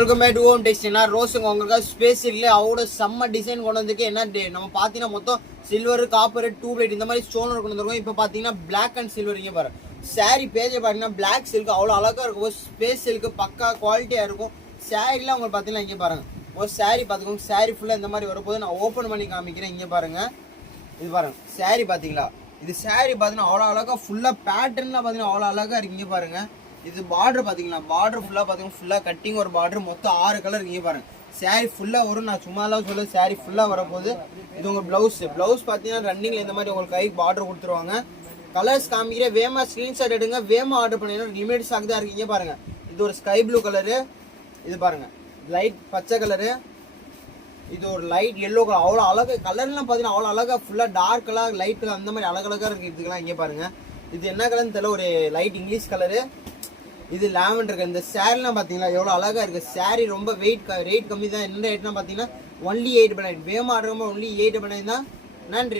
Welcome back to home டெக்ஸ்டைல்னா ரோஸுங்க உங்களுக்கு space இல்லை அவ்வளோ செம்ம டிசைன் கொண்டு வந்துருக்கு. என்ன நம்ம பார்த்தீங்கன்னா மொத்தம் சில்வர் காப்பர் டியூப்லைட் இந்த மாதிரி ஸ்டோன் கொண்டு வந்துருக்கோம். இப்போ பார்த்தீங்கன்னா பிளாக் அண்ட் சில்வர் இங்கே பாரு சாரி பேஜை பார்த்தீங்கன்னா பிளாக் சில்க் அவ்வளோ அழகாக இருக்கும். ஸ்பேஸ் சில்க்கு பக்கா குவாலிட்டியாக இருக்கும். சாரிலாம் உங்களுக்கு பார்த்தீங்கன்னா இங்கே பாருங்க ஒரு சாரி பார்த்துக்கோங்க. சாரி ஃபுல்லாக இந்த மாதிரி வரப்போது நான் ஓப்பன் பண்ணி காமிக்கிறேன். இங்கே பாருங்க இது பாருங்க சாரி பார்த்தீங்களா, இது சாரி பார்த்தீங்கன்னா அவ்வளோ அழகாக ஃபுல்லாக பேட்டர்ன்லாம் பார்த்தீங்கன்னா அவ்வளோ அழகாக இருக்கு. இங்கே பாருங்க இது பார்டர் பார்த்தீங்களா, பார்டர் ஃபுல்லாக பார்த்தீங்கன்னா ஃபுல்லாக கட்டிங் ஒரு பார்டர் மொத்தம் 6 கலர் இங்கே பாருங்க. சாரி ஃபுல்லாக வரும். நான் சும்மாலாம் சொல்ல சாரி ஃபுல்லாக வரப்போகுது. இது உங்கள் ப்ளவுஸ் பார்த்தீங்கன்னா ரன்னிங்கில் இந்த மாதிரி உங்களுக்கு கைக்கு பார்டர் கொடுத்துருவாங்க. கலர்ஸ் காமிக்கிற வேமா ஸ்க்ரீன்ஷாட் எடுங்க, வேமா ஆர்டர் பண்ணிங்கன்னா லிமிட் ஸ்டாக் தான் இருக்கு. இங்கே பாருங்க இது ஒரு ஸ்கை ப்ளூ கலரு, இது பாருங்க லைட் பச்சை கலரு, இது ஒரு லைட் எல்லோ கலர். அவ்வளோ அழகாக கலர்லாம் பார்த்தீங்கன்னா அவ்வளோ அழகாக ஃபுல்லாக டார்க் கலர் லைட் கலர் அந்த மாதிரி அழகழகாக இருக்குது. இதுக்கெல்லாம் இங்கே பாருங்க இது என்ன கலர்னு தெரியல, ஒரு லைட் இங்கிலீஷ் கலரு, இது லாவெண்டர். இந்த சாரிலாம் பார்த்தீங்களா எவ்வளோ அழகாக இருக்குது. சாரி ரொம்ப ரேட் கம்மி தான். என்ன ரேட்னா பார்த்தீங்கன்னா ஒன்லி 8 பண்ணி வேமா ஆடுறவங்க ஒன்லி 8 பண்ணி தான். நன்றி.